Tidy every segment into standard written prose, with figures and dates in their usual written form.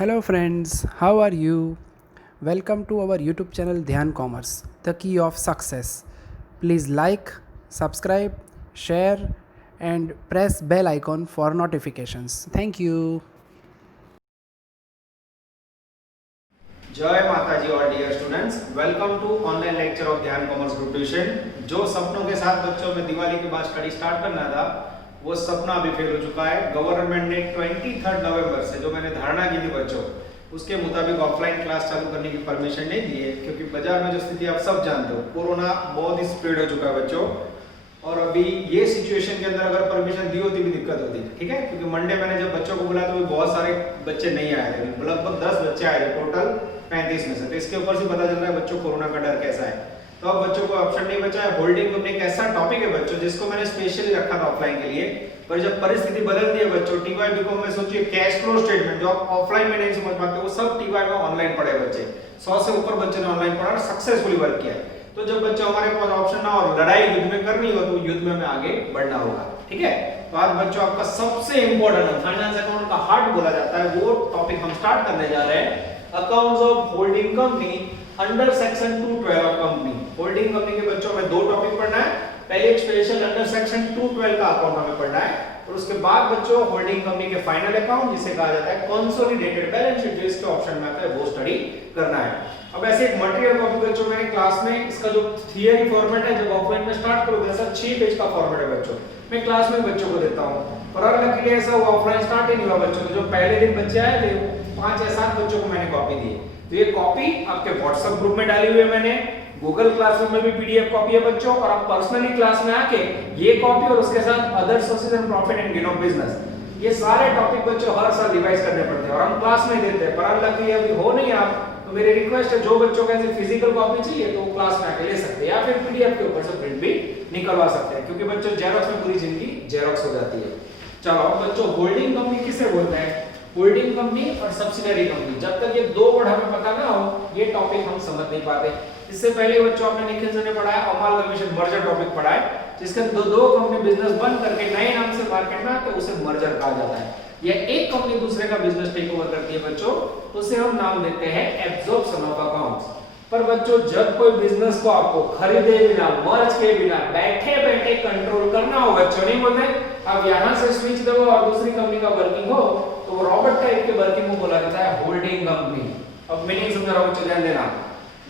Hello friends, how are you? Welcome to our YouTube channel Dhyan Commerce, the key of success. Please like, subscribe, share and press bell icon for notifications. Thank you. जय माता जी और dear students, welcome to online lecture of Dhyan commerce group tuition. जो सपनों के साथ बच्चों में दिवाली के बाद स्टडी स्टार्ट करना था वो सपना अभी फेल हो चुका है। गवर्नमेंट ने 23 नवंबर से जो मैंने धारणा की थी बच्चों, उसके मुताबिक ऑफलाइन क्लास चालू करने की परमिशन नहीं दी है, क्योंकि बाजार में जो स्थिति आप सब जानते हो, कोरोना बहुत ही स्प्रेड हो चुका है बच्चों। और अभी ये सिचुएशन के अंदर अगर परमिशन दी होती भी दिक्कत होती, ठीक है, क्योंकि मंडे मैंने जब बच्चों को बुलाया तो भी बहुत सारे बच्चे नहीं आए थे, लगभग 10 बच्चे आए थे टोटल 35 में से। तो इसके ऊपर से पता चल रहा है बच्चों कोरोना का डर कैसा है। तो अब बच्चों को ऑप्शन नहीं बचा है। होल्डिंग कंपनी एक ऐसा टॉपिक है बच्चों जिसको मैंने स्पेशली रखा था ऑफलाइन के लिए, पर जब परिस्थिति बदलती है बच्चों, टीवाई बीकॉम में सोचिए कैश फ्लो स्टेटमेंट जो आप ऑफलाइन में नहीं समझ पाते वो सब टीवाई में ऑनलाइन पढ़े बच्चे, 100 से ऊपर बच्चे ने ऑनलाइन पढ़ा और सक्सेसफुली वर्क किया। तो जब बच्चे हमारे पास ऑप्शन ना और लड़ाई युद्ध में करनी हो तो युद्ध में हमें आगे बढ़ना होगा, ठीक है। तो आज बच्चों आपका सबसे इंपॉर्टेंट फाइनेंस अकाउंट का हार्ट बोला जाता है वो टॉपिक हम स्टार्ट करने जा रहे हैं, accounts of holding company under section 212 of company. Holding company के बच्चों में दो टॉपिक पढ़ना है। पहले एक स्पेशल अंडर सेक्शन 212 का अकाउंट हमें पढ़ना है और उसके बाद बच्चों होल्डिंग कंपनी के फाइनल अकाउंट जिसे कहा जाता है कंसोलिडेटेड बैलेंस शीट, जो इसके ऑप्शन में आता है वो स्टडी करना है। अब ऐसे एक मटेरियल कॉपी बच्चों मैंने क्लास में इसका जो थियरी फॉर्मेट है जब ऑफलाइन में स्टार्ट करोगे ऐसा 6 पेज का फॉर्मेट है बच्चों, मैं क्लास में बच्चों को देता हूं। पर अगर के ऐसा हुआ ऑफलाइन स्टार्ट ही नहीं हुआ बच्चों, तो जो पहले दिन बच्चे आए थे 5 या 7 बच्चों को मैंने कॉपी दी। तो ये कॉपी आपके व्हाट्सएप ग्रुप में डाली हुई है मैंने, गूगल क्लासरूम में भी पीडीएफ कॉपी है बच्चों, और आप पर्सनली क्लास में आके ये कॉपी और उसके साथ other sources and profit and gain of business, ये सारे टॉपिक बच्चों हर साल रिवाइज करने पड़ते हैं और हम क्लास में देते हैं। पर अगर ये अभी हो नहीं आप, तो मेरी रिक्वेस्ट है जो बच्चों को ऐसे फिजिकल कॉपी चाहिए तो क्लास में आके ले सकते हैं या फिर पीडीएफ के ऊपर से प्रिंट भी निकलवा सकते हैं, क्योंकि बच्चों जेरॉक्स में पूरी जिंदगी जेरॉक्स हो जाती है। चलो बच्चों, होल्डिंग कंपनी किसे बोलते हैं? होल्डिंग कंपनी और सब्सिडियरी कंपनी। जब तक ये दो वर्ड हमें पता ना हो ये टॉपिक हम समझ नहीं पाते। इससे पहले बच्चों आपने निखिल सर ने पढ़ाया अमालगमेशन मर्जर टॉपिक पढ़ा है, जिसके दो कंपनी बिजनेस बंद करके नए नाम से मार्केट में आते उसे मर्जर कहा जाता है। या एक कंपनी दूसरे का बिजनेस टेक ओवर करती है बच्चों, तो उसे हम नाम देते हैं एब्जॉर्प्शन ऑफ अकाउंट्स। पर बच्चों जब कोई बिजनेस को आपको खरीदे बिना, मर्ज के बिना, बैठे बैठे कंट्रोल करना हो बच्चों, नहीं बोलते अब यहां से स्विच दो और दूसरी कंपनी का वर्किंग हो, तो वो रॉबर्ट टाइप के वर्किंग को बोला जाता है होल्डिंग कंपनी। अब मीनिंग समझ रहा हूं बच्चों, ध्यान देना।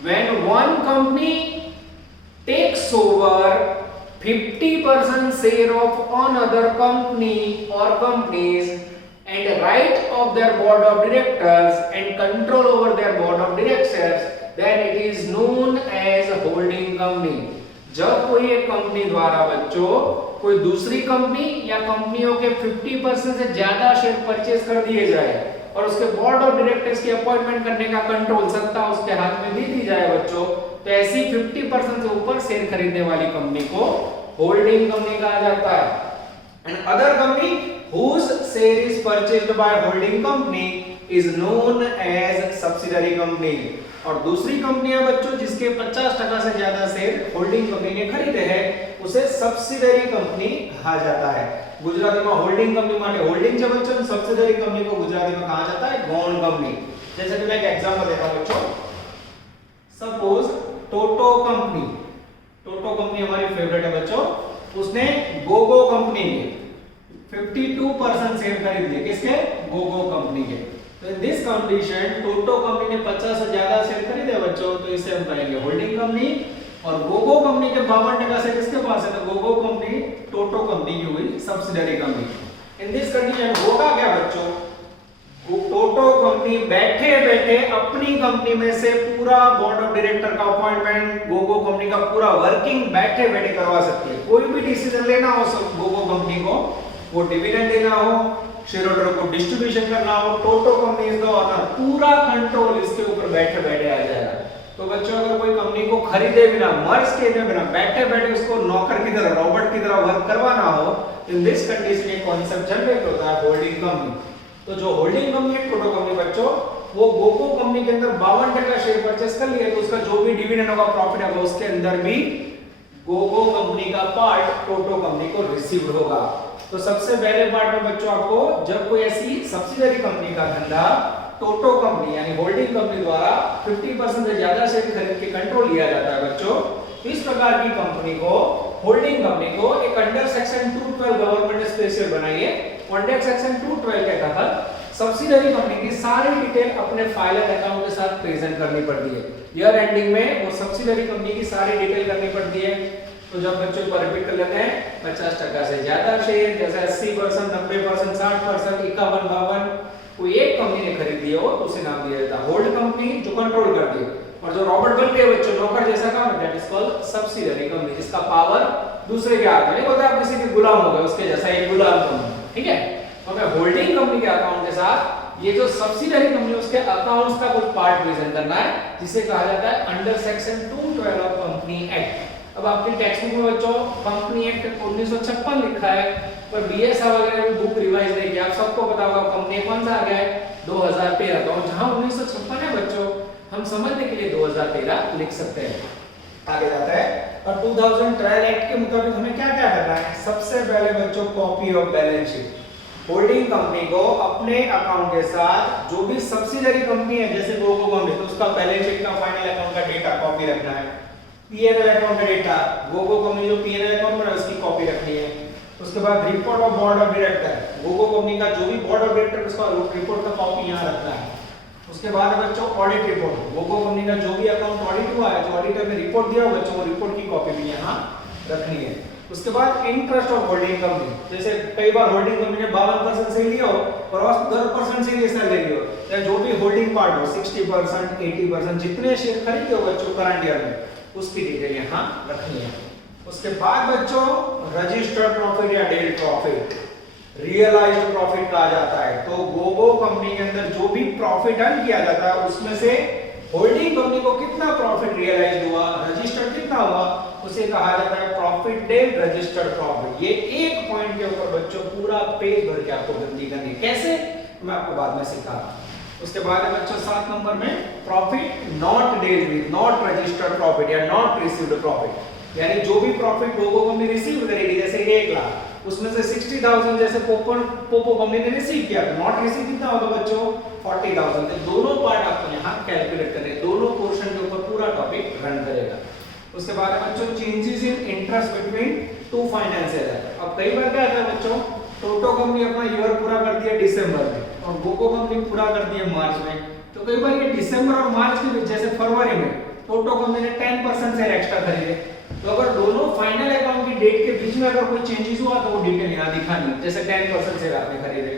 When one company takes over 50% share of another company or companies and right of their board of directors and control over their board of directors, then it is known as a holding company। जब कोई एक company द्वारा बच्चों कोई दूसरी company या कंपनियों के 50% से ज्यादा शेयर परचेज कर दिए जाए और उसके बोर्ड ऑफ डायरेक्टर्स की अपॉइंटमेंट करने का कंट्रोल सत्ता उसके हाथ में दे दी जाए बच्चों, तो ऐसी 50% से ऊपर शेयर खरीदने वाली कंपनी को होल्डिंग कंपनी कहा जाता है। And other company whose share is purchased by holding company is known as subsidiary company। और दूसरी कंपनियां बच्चों जिसके 50% से ज्यादा शेयर होल्डिंग कंपनी ने खरीदे हैं उसे सब्सिडियरी कंपनी कहा जाता है। गुजराती में होल्डिंग कंपनी माटे होल्डिंग છે बच्चों, सब्सिडियरी कंपनी को गुजराती में कहा जाता है गौण कंपनी। जैसे कि मैं एक एग्जांपल देता हूं बच्चों, सपोज टोटो कंपनी, टोटो कंपनी हमारी फेवरेट है बच्चों, उसने गोगो कंपनी के 52% शेयर खरीद लिए, किसके? गोगो कंपनी के। तो in this condition toto company ने 50 से ज्यादा शेयर खरीदे बच्चों, तो इसे हम कहेंगे होल्डिंग कंपनी। और गोगो कंपनी के 52% शेयर किसके पास है? तो गोगो कंपनी टोटो कंपनी की हुई subsidiary company. In this condition होगा क्या बच्चों? टोटो कंपनी बैठे बैठे अपनी कंपनी में से पूरा बोर्ड ऑफ डायरेक्टर का अपॉइंटमेंट, गोगो कंपनी का पूरा वर्किंग बैठे बैठे करवा सकती है। कोई भी डिसीजन लेना हो सब गोगो कंपनी को, वो डिविडेंड देना हो, शेयर होल्डर को डिस्ट्रीब्यूशन करना हो, टोटो कंपनी इज द ओनर, पूरा कंट्रोल इसके ऊपर बैठे बैठे आ जाएगा। तो बच्चों अगर कोई कंपनी को खरीदे बिना, मर्ज किए बिना, बैठे बैठे उसको नौकर की तरह, रॉबर्ट की तरह वर्क करवाना हो, इन दिस कंडीशन ये कांसेप्ट जनरेट होता है होल्डिंग कंपनी। तो जो होल्डिंग कंपनी है टोटो कंपनी बच्चों, वो गोगो कंपनी के अंदर 52% शेयर परचेस कर लिया, तो उसका जो भी डिविडेंड होगा, प्रॉफिट होगा, उसके अंदर भी गोगो कंपनी का पार्ट टोटो कंपनी को रिसीव होगा। तो सबसे पहले पार्ट में बच्चों आपको जब कोई ऐसी सब्सिडियरी कंपनी का धंधा टोटो कंपनी यानी होल्डिंग कंपनी द्वारा 50% से ज्यादा शेयर खरीद के कंट्रोल लिया जाता है बच्चों। तो इस प्रकार की कंपनी को, होल्डिंग कंपनी को एक अंडर सेक्शन 212 गवर्नमेंट ने स्पेशल बनाई है। अंडर सेक्शन 212 के तहत सब्सिडरी कंपनी की सारी डिटेल अपने फाइल एंड अकाउंट के साथ प्रेजेंट करनी पड़ती है। ईयर एंडिंग में वो सब्सिडरी कंपनी की सारी डिटेल करनी पड़ती है। तो जब बच्चों को रिपीट कर लेते हैं, 50% से ज्यादा शेयर जैसे 80%, 90%, 60%, 51, 52 कोई एक कंपनी ने खरीद लिया हो तो उसे नाम दिया जाता है होल्ड कंपनी, जो कंट्रोल करती है। और जो रॉबर्ट बन गए बच्चों नौकर जैसा काम है, that is called subsidiary company, जिसका पावर दूसरे के हाथ में नहीं होता, आप किसी के गुलाम हो गए उसके जैसा एक गुलाम कंपनी, ठीक है। तो मैं होल्डिंग कंपनी के अकाउंट के साथ ये जो सब्सिडरी कंपनी उसके अकाउंट्स का कुछ पार्ट प्रेजेंट करना है, जिसे कहा जाता है under section 212 of company act. अब आपके टेक्स्ट बुक में बच्चों कंपनी एक्ट 1956 लिखा है, पर बीएसआई वगैरह में बुक रिवाइज नहीं किया। आप सबको पता होगा कंपनी कौन सा आ गया है 2013 का, और जहां 1956 है बच्चों हम समझने के लिए 2013 लिख सकते हैं। आगे जाता है और 2012 एक्ट के मुताबिक हमें क्या क्या करना है। सबसे पहले बच्चों copy of balance sheet. Holding company को अपने अकाउंट के साथ जो भी सब्सिडरी कंपनी है जैसे गोगो कंपनी, तो उसका बैलेंस शीट का फाइनल अकाउंट का डेटा कॉपी रखना है। पीएनएल अकाउंट का डेटा, गोगो कंपनी जो पीएनएल अकाउंट में उसकी कॉपी रखनी है। उसके बाद report of board of director, Gogo company का जो भी बोर्ड ऑफ डायरेक्टर उसका रिपोर्ट का कॉपी यहां रखना है। उसके बाद बच्चों ऑडिट रिपोर्ट, गोगो कंपनी का जो भी अकाउंट ऑडिट हुआ है, जो ऑडिटर ने रिपोर्ट दिया हो बच्चों, वो रिपोर्ट की कॉपी भी यहां रखनी है। उसके बाद इंटरेस्ट ऑफ होल्डिंग कंपनी, जैसे कई बार होल्डिंग कंपनी ने 52% से लिया हो और 10% से ऐसा ले लियो, या जो भी होल्डिंग पार्ट हो 60%, 80% जितने शेयर खरीदे हो बच्चों करंट ईयर में, उसकी डिटेल यहां रखनी है। उसके बाद बच्चों रजिस्टर्ड प्रॉफिट या डेली प्रॉफिट, रियलाइज्ड प्रॉफिट कहा जाता है। तो गोगो कंपनी के अंदर जो भी प्रॉफिट अर्न किया जाता है उसमें से होल्डिंग कंपनी को कितना प्रॉफिट रियलाइज हुआ, रजिस्टर्ड कितना हुआ, उसे कहा जाता है प्रॉफिट डेल रजिस्टर्ड प्रॉफिट। ये एक पॉइंट के ऊपर बच्चों पूरा पेज भर के आपको गिनती करनी है। कैसे, मैं आपको बाद में सिखाऊंगा। उसके बाद है बच्चों 7 नंबर में profit not dealt with, not registered profit या नॉट रिसीव्ड प्रॉफिट, यानी जो भी प्रॉफिट गोगो कंपनी रिसीव करेगी, जैसे 1 लाख उसमें से 60,000 जैसे पोपो कंपनी ने रिसीव किया, तो नॉट रिसीव कितना होगा बच्चों 40,000। तो दोनों पार्ट आपको यहां कैलकुलेट करने, दोनों पोर्शन के ऊपर पूरा टॉपिक रन करेगा। उसके बाद बच्चों changes in interest between two financial year. अब कई बार क्या होता है बच्चों, टोटो कंपनी अपना ईयर पूरा कर दिया दिसंबर में और गोगो कंपनी पूरा कर दिया मार्च में, तो कई बार ये दिसंबर और मार्च के बीच जैसे फरवरी में टोटो कंपनी ने 10% शेयर एक्स्ट्रा खरीदे, तो अगर दोनों फाइनल अकाउंट की डेट के बीच में अगर कोई चेंजेस हुआ तो वो डिटेल यहां दिखानी, जैसे 10% शेयर आपने खरीदे।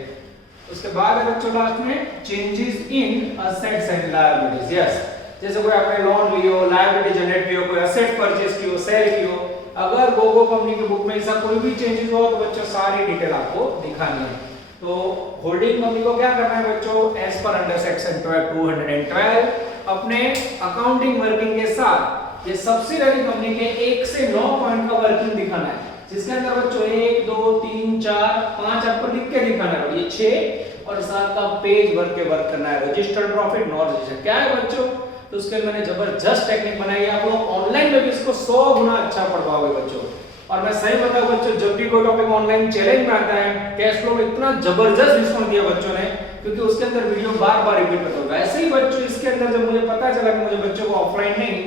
उसके बाद है बच्चों लास्ट में changes in assets and liabilities. Yes, जैसे कोई आपने लोन लियो, लायबिलिटी जनरेट कियो, कोई एसेट परचेज कियो, सेल कियो, अगर गोगो कंपनी के बुक में ऐसा कोई भी चेंजेस हुआ तो बच्चों सारी डिटेल आपको दिखानी है। तो होल्डिंग कंपनी को क्या करना है बच्चों, एज पर अंडर सेक्शन 212 अपने अकाउंटिंग वर्किंग के साथ ये सब्सिडरी कंपनी के 1 से 9 पॉइंट का वर्किंग दिखाना है, जिसके अंदर बच्चों 1 2 3 4 5 आपको लिख के दिखाना है। ये 6 और 7 का पेज भर के वर्क करना है। रजिस्टर्ड प्रॉफिट नॉट रजिस्टर्ड क्या है बच्चों, तो उसके लिए मैंने जबरदस्त टेक्निक बनाई है। आप लोग ऑनलाइन में भी इसको 100 गुना अच्छा पढ़ पाओगे बच्चों। और मैं सही बताऊं बच्चों, जब भी कोई टॉपिक ऑनलाइन चैलेंज में आता है, कैश फ्लो में इतना जबरदस्त रिस्पॉन्स दिया बच्चों ने, क्योंकि उसके अंदर वीडियो बार-बार रिपीट करता हूं। वैसे ही बच्चों इसके अंदर जब मुझे पता चला कि मुझे बच्चों को ऑफलाइन नहीं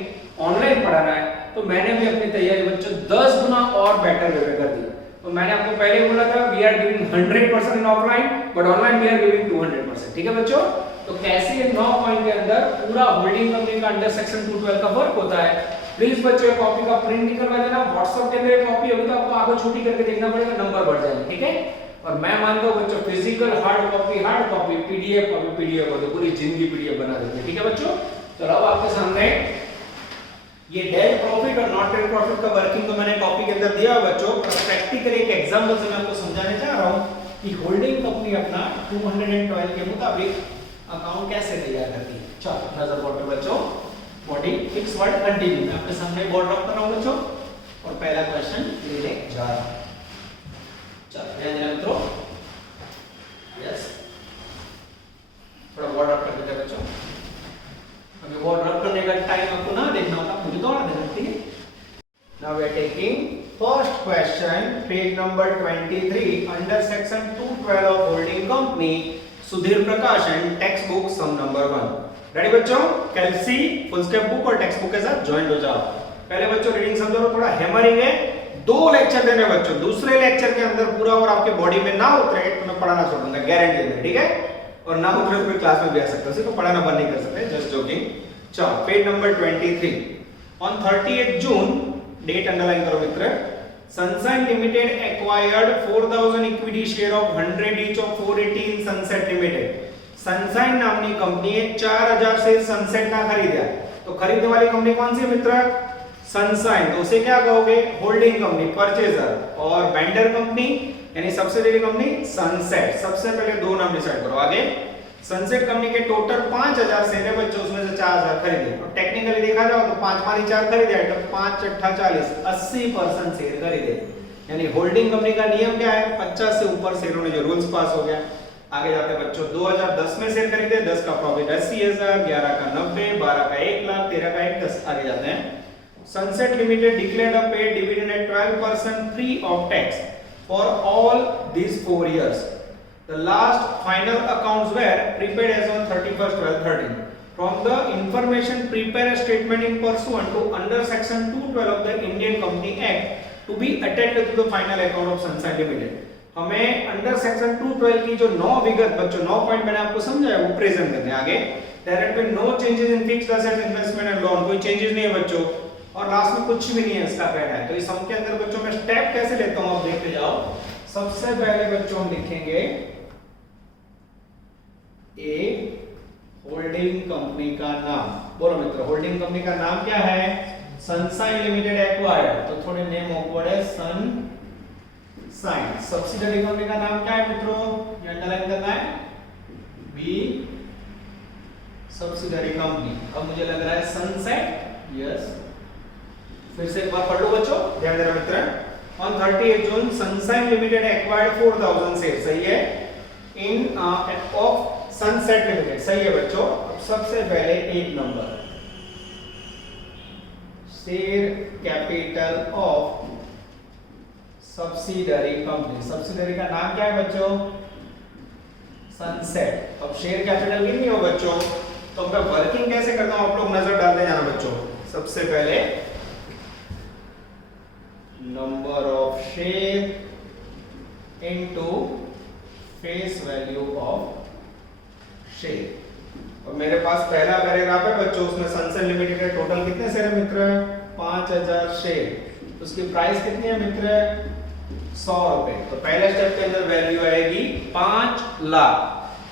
ऑनलाइन पढ़ाना है, तो मैंने भी अपनी तैयारी बच्चों 10 गुना और बेटर वे में कर दी। तो मैंने आपको पहले बोला था we are giving 100% in offline, but online we are giving 200%। ठीक है बच्चों, तो कैसे ये 9 पॉइंट के अंदर पूरा होल्डिंग कंपनी का अंडर सेक्शन 212 का वर्क होता है। प्लीज बच्चों कॉपी का प्रिंट निकलवा देना, व्हाट्सएप के अंदर कॉपी होगी तो आपको आगे छोटी करके देखना पड़ेगा, नंबर बढ़ जाएंगे। ठीक है, और मैं मानता हूं बच्चों physical hard copy PDF copy PDF हो तो पूरी जिंदगी पीडीएफ बना देंगे। ठीक है बच्चों, चलो अब आपके सामने ये डेट प्रॉफिट और नॉट डेट प्रॉफिट का वर्किंग तो मैंने कॉपी के अंदर दिया बच्चों, पर प्रैक्टिकल एक एग्जांपल से मैं आपको समझाने चाह रहा हूं कि होल्डिंग कंपनी अपना 212 के मुताबिक अकाउंट कैसे तैयार करती है। चलो नजर बोर्ड पे बच्चों, बॉडी फिक्स वर्ड कंटिन्यू, मैं आपके सामने बोर्ड ड्रॉप कर रहा हूं बच्चों और पहला क्वेश्चन लेने जा रहा हूं। चलो ध्यान देना मित्रों, यस थोड़ा बोर्ड ड्रॉप कर देते बच्चों। अभी बोर्ड ड्रॉप करने का टाइम आपको ना देखना होता, मुझे दौड़ा देना। ठीक है, now we are taking first question page number 23 under section 212 of holding company. Sudhir Prakash and text book sum number 1। Ready बच्चों? कैल्सी फुल स्केप बुक और टेक्स्ट बुक के साथ ज्वाइन हो जाओ। पहले बच्चों रीडिंग समझो, थोड़ा हैमरिंग है, 2 लेक्चर देने बच्चों। दूसरे लेक्चर के अंदर पूरा और आपके बॉडी में ना उतरे तो मैं पढ़ाना छोड़ दूंगा, गारंटी है, ठीक है? और ना उतरे तो फिर क्लास में भी आ सकते हो, सिर्फ पढ़ाना बंद नहीं कर सकते, जस्ट जोकिंग। चलो page number 23। On 30th June, date underline करो मित्र, sunshine limited acquired 4000 equity share of 100 each of 480 in sunset limited. Sunshine नामनी कंपनी 4000 शेयर सनसेट का खरीदा। तो खरीदने वाली कंपनी कौन सी है मित्र? सनशाइन। तो उसे क्या कहोगे? Holding company, purchaser. और वेंडर कंपनी यानी सब्सिडियरी कंपनी सनसेट। सबसे पहले 2 नाम डिसाइड करो। आगे सनसेट कंपनी के टोटल 5000 शेयर है बच्चों, उसमें से 4000 खरीदे। और टेक्निकली देखा जाओ तो 5 मानी 4 खरीदे, तो 5 8 40, 80% शेयर खरीदे। यानी होल्डिंग कंपनी का नियम क्या है? 50 से ऊपर शेयरों ने जो रूल्स पास हो गया। आगे जाते हैं बच्चों, 2010 में शेयर खरीदे, 10 का प्रॉफिट 80000, 11 का 90, 12 का 1 लाख, 13 का 1 10। आगे जाते हैं, Sunset Limited declared a paid dividend at 12% free of tax for all these 4 years. The last final accounts were prepared as on 31/12/13. From the information, prepare a statement in pursuant to under section 212 of the Indian Company Act to be attached to the final account of Sunshine Limited. हमें under section 212 की जो 9 विगत बच्चों 9 point मैंने आपको समझाया वो present करने। आगे there have been no changes in fixed asset investment and loan, कोई चेंजेस नहीं है बच्चों। और लास्ट में कुछ भी नहीं है इसका कहना है। तो इस सम के अंदर बच्चों मैं स्टेप कैसे लेता हूं आप देखते जाओ। सबसे पहले बच्चों हम लिखेंगे ए होल्डिंग कंपनी का नाम। बोलो मित्र, होल्डिंग कंपनी का नाम क्या है? Sunshine limited acquired. तो थोड़े नेम ऑकवर्ड है, सनशाइन। सब्सिडियरी कंपनी का नाम क्या है मित्रों? ये अंडरलाइन करना है, बी सब्सिडियरी कंपनी। अब मुझे लग रहा है सनसेट, यस। फिर से एक बार पढ़ लो बच्चों, ध्यान देना मित्र। On 30th June sunshine limited acquired 4000 share, सही है, इन ऑफ सनसेट लिमिटेड, सही है बच्चों। अब सबसे पहले 1 number, share capital of subsidiary company. Subsidiary का नाम क्या है बच्चों? सनसेट। अब शेयर कैपिटल कितनी हो बच्चों? तो मैं वर्किंग कैसे करता हूं आप लोग नजर डालते जाना बच्चों। सबसे पहले number of share into face value of share. और मेरे पास पहला पैराग्राफ है बच्चों, उसमें सनशाइन लिमिटेड के टोटल कितने शेयर है मित्र? 5000 शेयर। उसकी प्राइस कितनी है मित्र? 100 रुपए। तो पहले स्टेप के अंदर वैल्यू आएगी 5 लाख,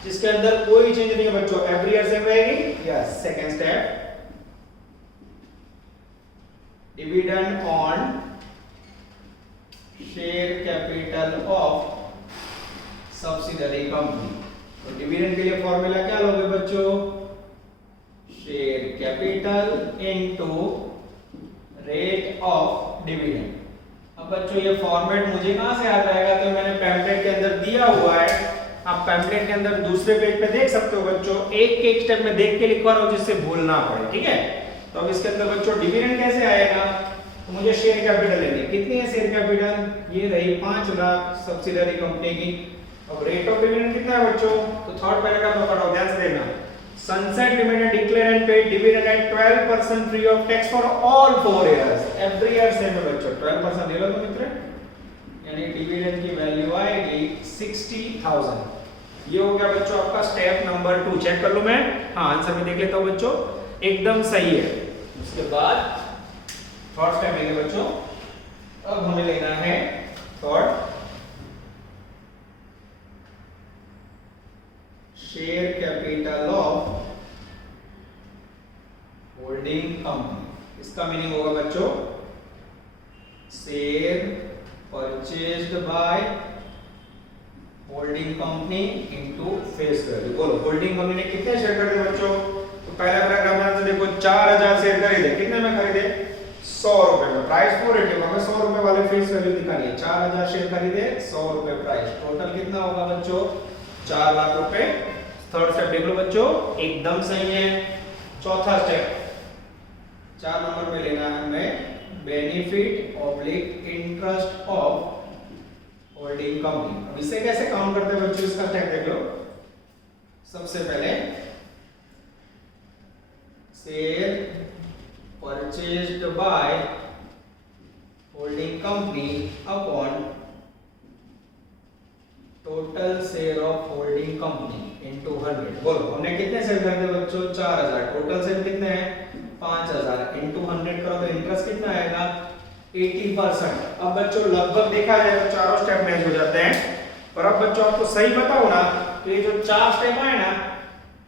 जिसके अंदर कोई चेंज नहीं है बच्चों, एवरी ईयर सेम रहेगी। Yes. Second step, dividend on share capital of subsidiary company. तो डिविडेंड के लिए फॉर्मूला क्या लोगे बच्चों? Share capital into rate of dividend. अब बच्चों ये फॉर्मेट मुझे कहां से याद आएगा? तो मैंने पैम्पलेट के अंदर दिया हुआ है, आप पैम्पलेट के अंदर दूसरे पेज पे देख सकते हो बच्चों। एक स्टेप में देख के लिखवा रहा हूं जिससे भूल ना पड़े, ठीक है? तो अब इसके अंदर बच्चों डिविडेंड कैसे आएगा? तो मुझे शेयर कैपिटल लेनी है। कितनी है शेयर कैपिटल? ये रही 5 लाख सब्सिडियरी कंपनी की। अब रेट ऑफ डिविडेंड कितना है बच्चों? तो थर्ड पैराग्राफ में पढ़ो, ध्यान से देखना। Sunset Limited declare and paid dividend at 12% free of tax for all 4 years. Every year same है बच्चों, 12% ले लो तो मित्र, यानी डिविडेंड की वैल्यू आएगी 60000। ये हो गया बच्चों आपका स्टेप नंबर 2। चेक कर लूं मैं? हाँ, आंसर में देख लेता हूं बच्चों, एकदम सही है। उसके बाद थर्ड स्टेप लेंगे बच्चों। अब हमें लेना है third, share capital of holding company. इसका मीनिंग होगा बच्चों share purchased by holding company into face value. बोलो होल्डिंग कंपनी ने कितने शेयर खरीदे बच्चों? तो पहला पैराग्राफ में देखो 4000 शेयर खरीदे। कितने में खरीदे? 100 रुपए में। प्राइस 480, हमें 100 रुपए वाले फेस वैल्यू दिखानी है। 4000 शेयर खरीदे, 100 रुपए प्राइस। टोटल कितना होगा बच्चों? 4 लाख रुपए। थर्ड स्टेप देख लो बच्चों, एकदम सही है। चौथा स्टेप 4 नंबर में लेना है हमें benefit oblique interest of holding company. अब इसे कैसे काउंट करते हैं बच्चों? इसका स्टेप देख लो। सबसे पहले share purchased by holding company upon total share of holding company into 100। बोलो हमने कितने शेयर खरीदे बच्चों? 4000। टोटल शेयर कितने हैं? 5000 इनटू 100 करो तो इंटरेस्ट कितना आएगा? 80%। अब बच्चों लगभग देखा जाए तो चारों स्टेप मैच हो जाते हैं, पर अब बच्चों आपको सही बताओ ना तो ये जो 4 स्टेप आए ना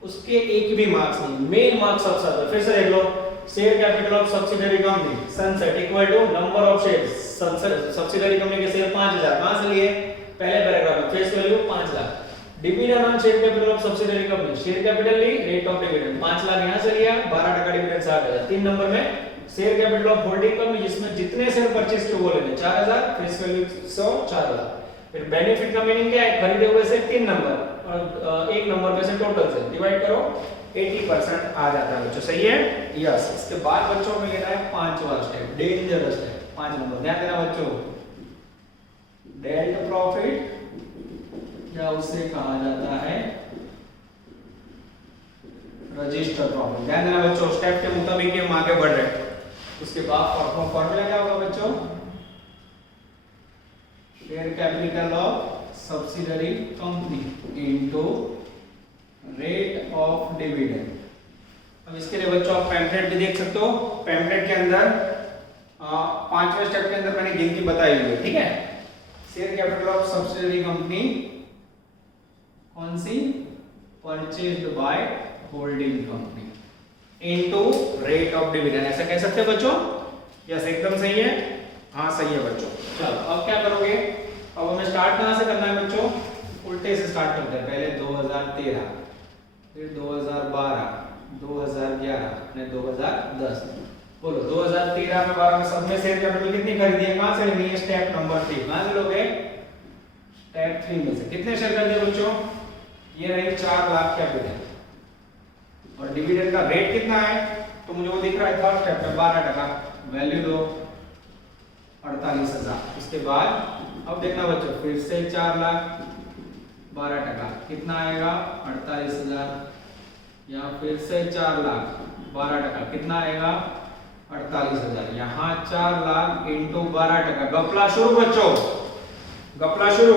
उसके एक भी मार्क्स नहीं, मेन मार्क्स सबसे ज्यादा। फिर से देख लो, share capital of subsidiary company sunset equal to number of shares. Subsidiary company के शेयर 5000 कहां से लिए? पहले पैराग्राफ में face value 5 lakh. Dividend on share capital of subsidiary company, share capital ली, रेट ऑफ डिविडेंड 5 लाख यहां से लिया, 12% डिविडेंड से आ गया। 3 नंबर में share capital of holding company जिसमें जितने शेयर परचेज किए वो लेने 4000, फेस वैल्यू 100, 4 लाख। फिर बेनिफिट का मीनिंग क्या है? खरीदे हुए से 3 नंबर और 1 नंबर में से टोटल से डिवाइड करो 80% आ जाता है बच्चों। सही है? यस। इसके बाद बच्चों में लेना है 5वां स्टेप, डेंजरस है। 5 नंबर ध्यान देना बच्चों, डेल्ट प्रॉफिट या उसे कहा जाता है रजिस्टर्ड प्रॉफिट। ध्यान देना बच्चों, स्टेप के मुताबिक हम आगे बढ़ रहे हैं। उसके बाद फॉर्मूला क्या होगा बच्चों? Share capital of subsidiary company into rate of dividend. अब इसके लिए बच्चों आप पैम्फलेट भी देख सकते हो। पैम्फलेट के अंदर 5वें स्टेप के अंदर मैंने गिनती बताई हुई है, ठीक है। Share capital of subsidiary company कौन सी? Purchased by holding company into rate of dividend. ऐसा कह सकते हैं बच्चों? यस, एकदम सही है। हाँ सही है बच्चों। चलो अब क्या करोगे? अब हमें स्टार्ट कहां से करना है बच्चों? उल्टे से स्टार्ट करते हैं। पहले 2013, फिर 2012, 2011 और 2010। बोलो 2013 में 12 में सब में शेयर कैपिटल कितनी खरीदी है? कहां से लेनी है? Step number 3। कहां से लोगे? स्टेप 3 में से। कितने शेयर खरीदे बच्चों? ये रही 4 लाख कैपिटल। और डिविडेंड का रेट कितना है? तो मुझे वो दिख रहा है थर्ड स्टेप में 12%। वैल्यू दो 48,000। उसके बाद अब देखना बच्चों, फिर से 4 लाख 12%। कितना आएगा? 48,000। यहाँ फिर से 4 लाख 12%। कितना आएगा? 48,000। यहाँ 4 लाख इंटू 12%। गपला शुरू बच्चों, गपला शुरू।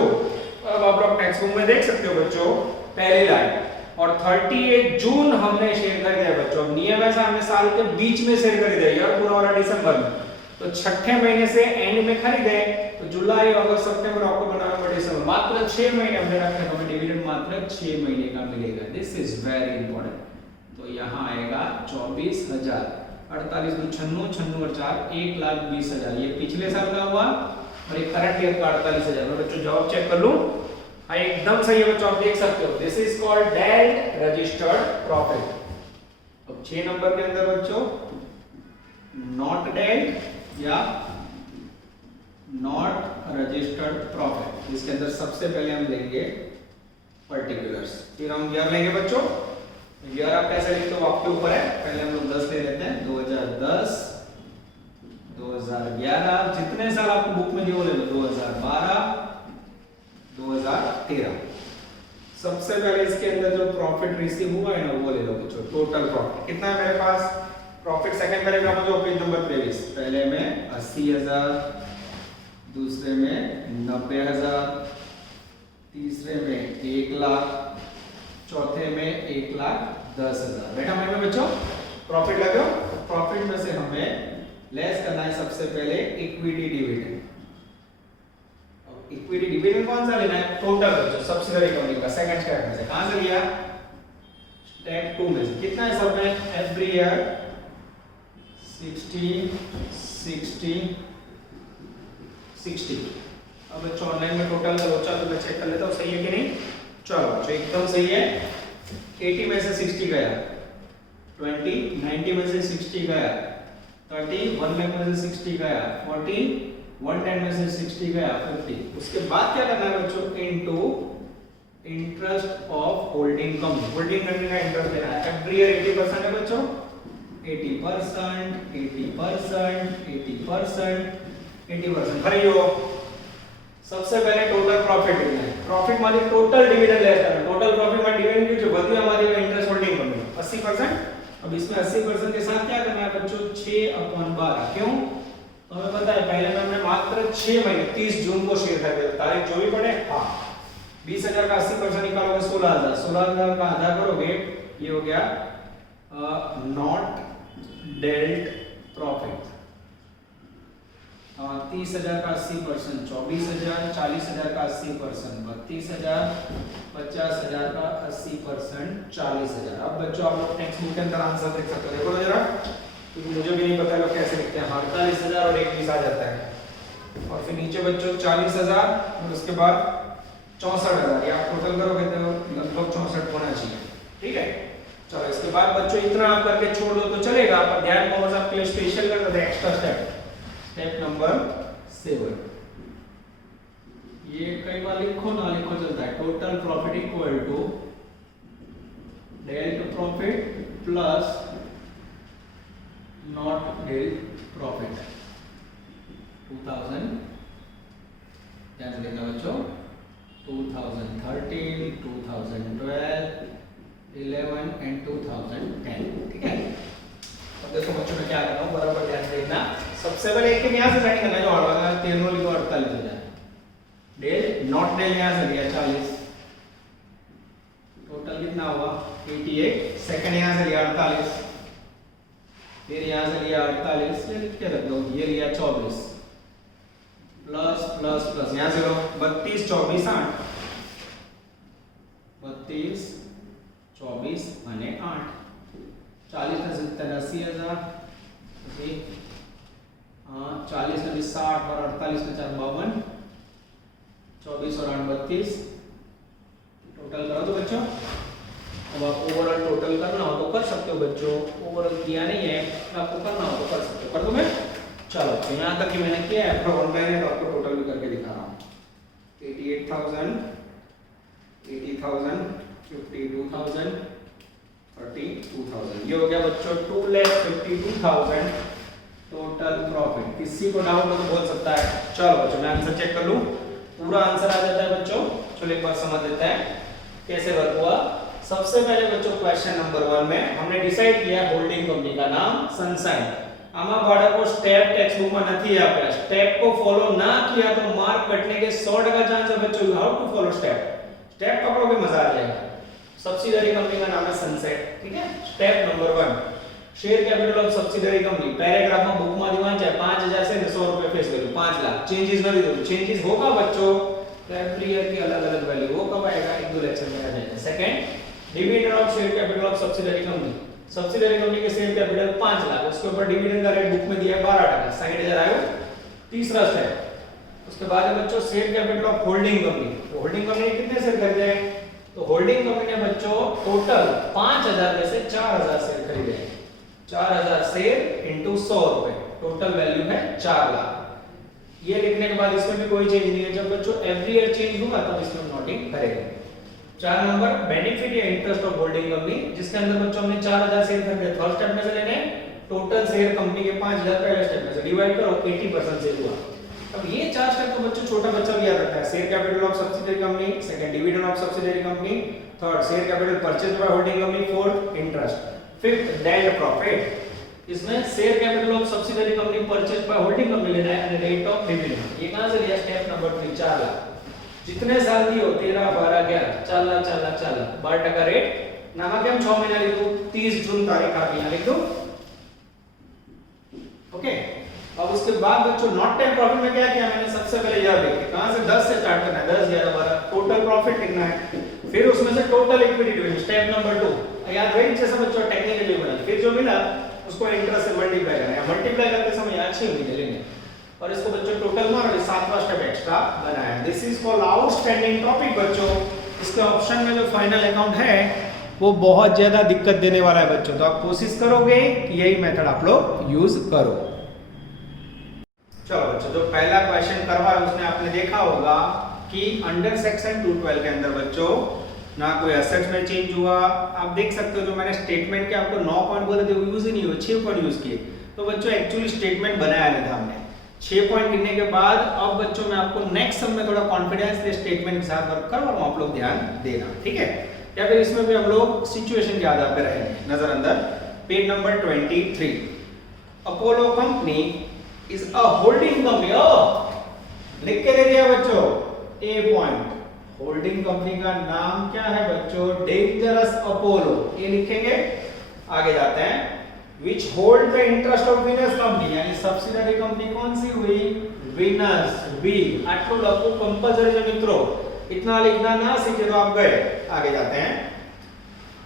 अब आप लोग टेक्स्ट बुक में देख सकते हो बच्चों, पहली लाइन। और 31 जून हमने शेयर खरीदे बच्चों। नियम ऐसा, हमने साल के बीच में शेयर खरीदे यार, पूरा वाला दिसंबर में। तो छठे महीने से एंड में खरीदे तो जुलाई, अगस्त, सितंबर, अक्टूबर, नवंबर, दिसंबर, मात्र 6 महीने हमने रखे। हमें डिविडेंड मात्र 6 महीने का मिलेगा। This is very important. तो यहाँ आएगा 24,000। 48 दो 96, 96 और 4 1,20,000। ये पिछले साल का हुआ और एक करंट ईयर का 48,000। मैं बच्चों जवाब चेक कर लूं। हाँ एकदम सही है बच्चों, आप देख सकते हो। This is called dealt registered profit. अब 6 नंबर के अंदर बच्चों नॉट डेल्ट या नॉट रजिस्टर्ड प्रॉफिट, इसके अंदर सबसे पहले हम लेंगे पर्टिकुलर्स, फिर हम ईयर लेंगे बच्चों। ईयर आप कैसे लिखते हो आपके ऊपर है। पहले हम लोग 10 ले लेते हैं। 2010, 2011, जितने साल आपको बुक में दिए वो ले लो। 2012, 2013। सबसे पहले इसके अंदर जो प्रॉफिट रिसीव हुआ है ना वो ले लो बच्चों। टोटल प्रॉफिट कितना है मेरे पास? प्रॉफिट सेकंड पैराग्राफ में जो पेज नंबर 23, पहले में 80,000, दूसरे में 90,000, तीसरे में 1 लाख, चौथे में 1,10,000। बैठा में बच्चों प्रॉफिट लगे हो। प्रॉफिट में से हमें लेस करना है सबसे पहले इक्विटी डिविडेंड। इक्विटी डिविडेंड कौन सा लेना है? टोटल बच्चों सब्सिडियरी कंपनी का सेकंड स्टेप में से। कहां से लिया? स्टेप 2 में से। कितना है सब में? Every year 60 60 60। अब बच्चों ऑनलाइन में टोटल लोचा तो मैं चेक कर लेता हूं सही है कि नहीं। चलो बच्चों एकदम सही है। 80 में से 60 गया, 20, 90 में से 60 गया, 30, 1 लाख में से 60 गया, 40, 110 में से 60 गया, 50। उसके बाद क्या करना है बच्चों? Into interest of holding company. Holding company का इंटरेस्ट देना है। एवरी ईयर 80% है बच्चों। 80%, 80%, 80%, 80% भरियो। सबसे पहले टोटल प्रॉफिट लिखना है। प्रॉफिट માંથી टोटल डिविडेंड लेस करना। टोटल प्रॉफिट में डिविडेंड की जो વધ્યું એમાંથી इंटरेस्ट होल्डिंग करना 80%। अब इसमें 80% के साथ क्या करना है बच्चों 6/12। क्यों? तो हमें पता है पहले में हमने मात्र 6 महीने 30 जून को शेयर खरीदे, तारीख जो भी पड़े। हां 20000 का 80% निकालोगे 16000, 16000 का आधा करोगे ये हो गया नॉट डेल्ट प्रॉफिट। 30000 का 80%, 24000, 40000 का 80%, 32000, 50000 का 80%, 40000। अब बच्चों आप लोग टेक्स्ट बुक के अंदर आंसर देख सकते हो, देखो तो जरा, क्योंकि मुझे भी नहीं पता लोग कैसे लिखते हैं। 48000 और 120 आ जाता है, और फिर नीचे बच्चों 40000 और उसके बाद 64000। ये आप टोटल करोगे तो लगभग 64 होना चाहिए। ठीक है, चलो इसके बाद बच्चों इतना आप करके छोड़ दो तो चलेगा, पर ध्यान कॉमर्स आपके लिए स्पेशल कर देते हैं एक्स्ट्रा स्टेप। स्टेप नंबर 7, ये कई बार लिखो ना लिखो चलता है। Total profit equal to dealt profit plus not dealt profit 2000। ध्यान से देखना बच्चों, 2013, 2012, 11 एंड 2010। ठीक है, अब देखो बच्चों मैं क्या कर रहा हूँ, बराबर ध्यान से देखना। सबसे पहले एक यहाँ से सेटिंग करना, जो हड़वा 13 लिखो 48,000। डेल नॉट डेल यहाँ से लिया 40, टोटल कितना हुआ 88। सेकंड यहाँ से लिया 48, फिर यहाँ से लिया 48, ये लिख के रख दो, ये लिया 24 प्लस प्लस प्लस यहाँ से लो 32, 24, 8, 32, 24 અને 8, 40 ને 70 80000, પછી 40 ને 60 और 48 में 4 52, 24 और 8 32। टोटल करो तो बच्चों, अब आप ओवरऑल टोटल करना हो तो कर सकते हो बच्चों, ओवरऑल किया नहीं है, आपको करना हो तो कर सकते हो। कर दो मैं, चलो तो यहाँ तक कि मैंने किया है, आपका ऑनलाइन है तो आपको टोटल भी करके दिखा रहा हूँ। 88,000, 80,000, 52,000, 32,000, ये हो गया बच्चों 2,52,000 टोटल प्रॉफिट। किसी को डाउट हो तो बोल सकता है। चलो बच्चों मैं आंसर चेक कर लूं, पूरा आंसर आ जाता है बच्चों। चलो एक बार समझ लेते हैं कैसे वर्क हुआ। सबसे पहले बच्चों क्वेश्चन नंबर 1 में हमने डिसाइड किया होल्डिंग कंपनी का नाम सनशाइन। आमा बाळको स्टेप टेक्स्ट बुक में નથી આપ્યા, स्टेप को फॉलो ना किया तो मार्क कटने के 100% चांस है बच्चों। You how to follow step, step पकड़ोगे मजा आ जाएगा। सब्सिडरी कंपनी का नाम है सनसेट। ठीक है, step number 1 share capital of subsidiary company. Paragraph में बुक में दिवान है 5000 से 100 रुपए फेस वैल्यू 5 लाख। चेंजेस नहीं दो, चेंजेस होगा बच्चों एवरी ईयर की अलग अलग वैल्यू, वो कब आएगा 1-2 लेक्चर में आ जाएगा। Second dividend of share capital of subsidiary company. Subsidiary company के शेयर कैपिटल 5 लाख, उसके ऊपर डिविडेंड का रेट बुक में दिया है 12%, 60,000 आया। तीसरा स्टेप, उसके बाद है बच्चों share capital of holding company. तो होल्डिंग कंपनी ने कितने शेयर खरीदे हैं, तो होल्डिंग कंपनी ने बच्चों टोटल 5000 में से 4000 शेयर खरीदे हैं। 4000 शेयर इनटू 100 रुपए, टोटल वैल्यू है 4 लाख। ये लिखने के बाद इसमें भी कोई चेंज नहीं है, जब बच्चों एवरी ईयर चेंज होगा तब इसमें नोटिंग करेंगे। 4 नंबर बेनिफिट या इंटरेस्ट ऑफ होल्डिंग कंपनी, जिसके अंदर बच्चों हमने 4000 शेयर खरीदे। फर्स्ट स्टेप में से लेने टोटल शेयर कंपनी के 5000 पहले स्टेप में से डिवाइड करो 80% से हुआ। अब ये 4 स्टेप तो बच्चों छोटा बच्चा भी याद रखता है। Share capital of subsidiary company, second dividend of subsidiary company, third share capital purchase by holding company, fourth interest, fifth dealt profit. इसमें share capital of subsidiary company purchase by holding company लेना है and rate of dividend. ये कहां से लिया, step number 3 4 lakh. जितने साल दियो 13 12 11 4 लाख 4 लाख 4 लाख 12% रेट। नामा केम 6 महीना लिखो, 30 जून तारीख आप यहां लिख दो। ओके, अब उसके बाद बच्चों नॉट टाइम प्रॉफिट में क्या किया मैंने, सबसे पहले यह देखिए कहां से 10 से स्टार्ट करना है, 10 11 12 टोटल प्रॉफिट लिखना है। फिर उसमें से total equity dividend, step number 2 याद रहे जैसे बच्चों टेक्निकली बना। फिर जो मिला उसको इंटरेस्ट से मल्टीप्लाई करना है, मल्टीप्लाई करते समय अच्छी उम्मीद लेंगे और इसको बच्चों टोटल मार और 7वां स्टेप एक्स्ट्रा बनाया। This is called outstanding topic बच्चों। इसके ऑप्शन में जो फाइनल अकाउंट है वो बहुत ज्यादा दिक्कत देने वाला है बच्चों, तो आप कोशिश करोगे कि यही मेथड आप लोग यूज करो। चलो बच्चों, जो पहला क्वेश्चन करवा है उसने आपने देखा होगा कि अंडर सेक्शन 212 के अंदर बच्चों ना कोई एसेट्स में चेंज हुआ। आप देख सकते हो जो मैंने स्टेटमेंट के आपको 9 पॉइंट बोले थे वो यूज ही नहीं हुए, 6 पॉइंट यूज किए। तो बच्चों एक्चुअली स्टेटमेंट बनाया नहीं था हमने, 6 पॉइंट गिनने के बाद अब बच्चों मैं आपको नेक्स्ट सम में थोड़ा कॉन्फिडेंस के स्टेटमेंट के साथ वर्क करवा रहा हूं, आप लोग ध्यान देना, ठीक है। या फिर इसमें भी हम लोग सिचुएशन के आधार पर रहेंगे। नजर अंदर page number 23, Apollo company is a holding company. लिख के दे दिया बच्चों ए पॉइंट। होल्डिंग कंपनी का नाम क्या है बच्चों? डेंजरस अपोलो, ये लिखेंगे। आगे जाते हैं, which hold the interest of Venus company, यानी सब्सिडरी कंपनी कौन सी हुई? Venus, B. आटલું લખવું कंपल्सरी है मित्रों, इतना लिखना ना सीखे तो आप गए। आगे जाते हैं,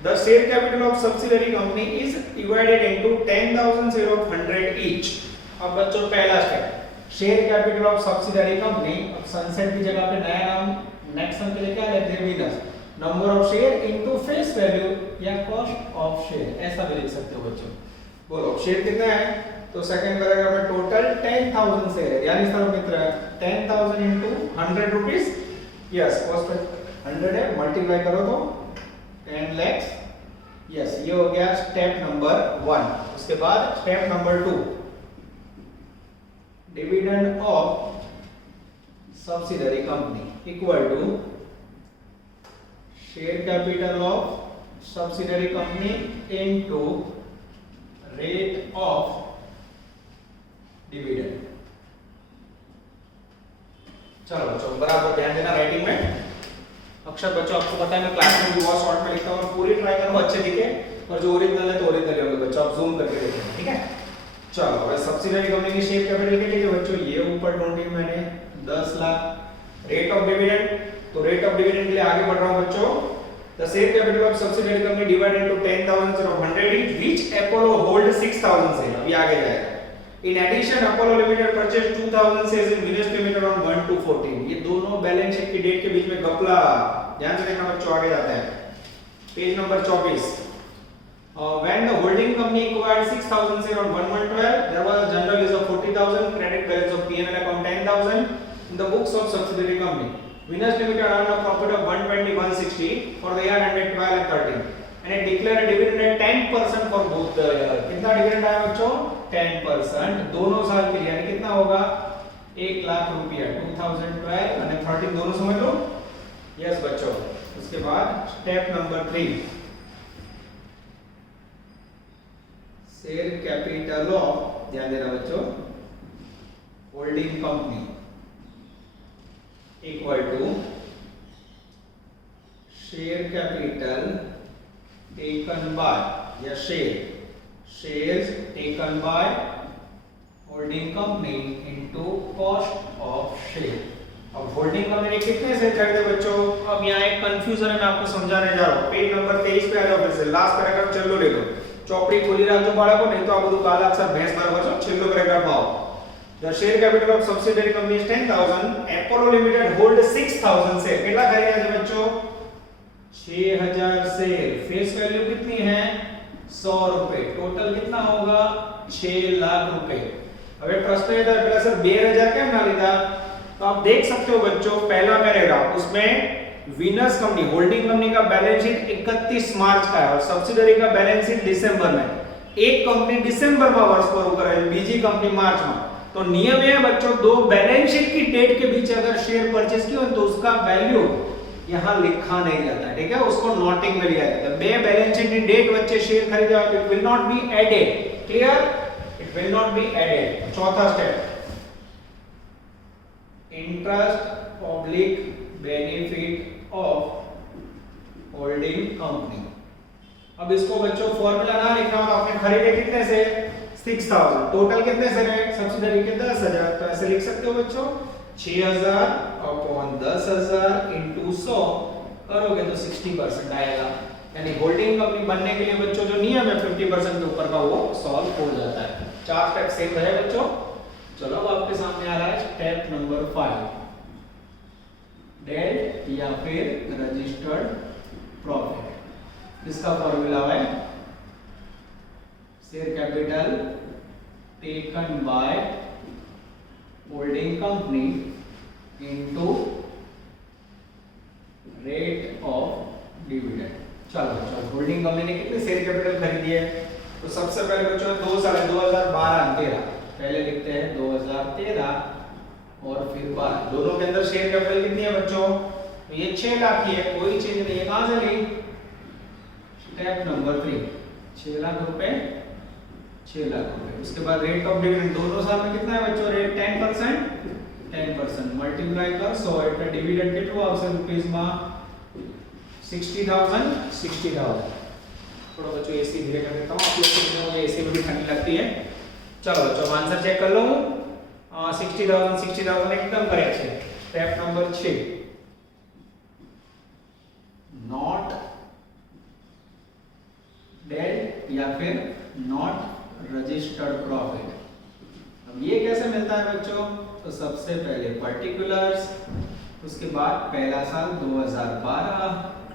the share capital of subsidiary company is divided into 10,000 share of 100 each। अब बच्चों पहला step, share capital of subsidiary company. अब सनसेट की जगह पे नया नाम नेक्स्ट सम के लिए क्या लिख दें? Venus. Number of share into face value या कॉस्ट ऑफ शेयर, ऐसा भी लिख सकते हो बच्चों। बोलो शेयर कितना है? तो सेकंड पैराग्राफ में टोटल 10,000 शेयर है, यानी इसका मित्र 10,000 इनटू 100 रुपीस। यस, कॉस्ट 100 है, मल्टीप्लाई करो तो 10 लाख। यस, ये हो गया स्टेप नंबर 1। उसके बाद step number 2, dividend of subsidiary company equal to share capital of subsidiary company into rate of dividend. चलो बच्चों बराबर ध्यान देना राइटिंग में। अक्षर बच्चों आपको पता है मैं क्लास में भी बहुत शॉर्ट में लिखता हूं और पूरी ट्राई करूंगा अच्छे दिखे, और जो ओरिजिनल है तो ओरिजिनल होंगे बच्चों, आप जूम करके देखेंगे, ठीक है। चलो अब सब्सिडरी कंपनी की शेयर कैपिटल के लिए बच्चों ये ऊपर ढूंढ ली मैंने 10 लाख। रेट ऑफ डिविडेंड, तो रेट ऑफ डिविडेंड के लिए आगे बढ़ रहा हूं बच्चों। The share capital of subsidiary company divided into 10,000 share of 100 each, which Apollo hold 6,000 share। अभी आगे जाएगा। In addition, Apollo Limited purchased 2,000 shares in Venus Limited on 1/2/14। ये दोनों बैलेंस शीट की डेट के बीच में घपला, ध्यान से देखना बच्चों। आगे जाते हैं, page number 24। When the holding company acquired 6,000 share on 1/1/12, there was a general use of 40,000, credit balance of P&L account 10,000 in the books of subsidiary company। Venus Limited earned a profit of 120,160 for the year ended 12 and 13 and it declared a dividend at 10% for both the year। कितना dividend आया बच्चों? 10%, दोनों साल के लिए। यानी कितना होगा? 1 लाख रुपया 2012 और 13 दोनों समझ लो। यस बच्चों। उसके बाद step number 3, share capital of, ध्यान देना बच्चों, holding company equal to share capital taken by या shares taken by holding company into cost of share. अब होल्डिंग कंपनी ने कितने शेयर खरीदे बच्चों? अब यहाँ एक कंफ्यूजन है, मैं आपको समझाने जा रहा हूँ। पेज नंबर 23 पे आ जाओ, फिर से लास्ट पैराग्राफ चलो ले लो। ચોપડી ખોલી રાખજો બાળકો, નહીં તો આ બધું કાલા અક્ષર ભેંસ બરાબર છે। છેલ્લો પેરેગ્રાફ આવો। The share capital of subsidiary company is 10,000, Apollo Limited hold 6,000 share. કેટલા ખરીદ્યા છે બચ્ચો? 6,000 शेयर। फेस वैल्यू कितनी है? 100 रुपए। टोटल कितना होगा? 6 लाख रुपए। હવે પ્રશ્ન એ था सर 2000 કેમ ના લીધા? तो आप देख सकते हो बच्चों, पहला पैराग्राफ उसमें विनस कंपनी होल्डिंग कंपनी का बैलेंस शीट 31 मार्च का है और सब्सिडरी का बैलेंस शीट दिसंबर में। एक कंपनी दिसंबर में वर्ष पूरा करे, बीजी कंपनी मार्च में। तो नियम है बच्चों, दो बैलेंस शीट की डेट के बीच अगर शेयर परचेस किया तो उसका वैल्यू यहां लिखा नहीं जाता है, ठीक है, उसको नोटिंग में लिया जाता है। बे बैलेंस शीट की डेट वच्चे शेयर खरीदा तो it will not be added. Clear? It will not be added. चौथा step, interest public benefit of holding company. अब इसको बच्चों फॉर्मूला ना लिखना हो तो आपने खरीदे कितने से? 6,000। टोटल कितने से है? सब्सिडरी के 10,000। तो ऐसे लिख सकते हो बच्चों, 6,000 अपॉन 10,000 इनटू 100 करोगे तो 60% आएगा। यानी होल्डिंग कंपनी बनने के लिए बच्चों जो नियम है 50% के ऊपर का वो सॉल्व हो जाता है। 4 स्टेप सेम रहे बच्चों। चलो अब आपके सामने आ रहा है स्टेप नंबर 5, डेट या फिर रजिस्टर्ड प्रॉफिट। इसका फॉर्मूला है share capital taken by holding company into rate of dividend. चलो होल्डिंग कंपनी ने कितने शेयर कैपिटल खरीदी है? तो सबसे पहले बच्चों 2 साल 2012 13 पहले लिखते हैं 2012 2013 और फिर 12, दोनों के अंदर शेयर कैपिटल कितनी है बच्चों? तो ये 6 लाख की है, कोई चेंज नहीं है। कहां से ली? स्टेप नंबर 3, 6 लाख रुपए, 6 लाख रुपए। उसके बाद रेट ऑफ डिविडेंड दोनों साल में कितना है बच्चों? रेट 10% मल्टीप्लाई कर 100 એટલે ડિવિડન્ડ કેટલું આવશે રૂપીસ માં? 60,000 60,000। थोड़ा बच्चों एसी धीरे कर देता हूं, आप लोग को मुझे एसी में भी ठंडी लगती है। चलो बच्चों आंसर चेक कर लो। 60,000 एकदम करेक्ट है। स्टेप नंबर 6, नॉट डेड या फिर नॉट रजिस्टर्ड प्रॉफिट। अब ये कैसे मिलता है बच्चों? तो सबसे पहले पर्टिकुलर्स, उसके बाद पहला साल 2012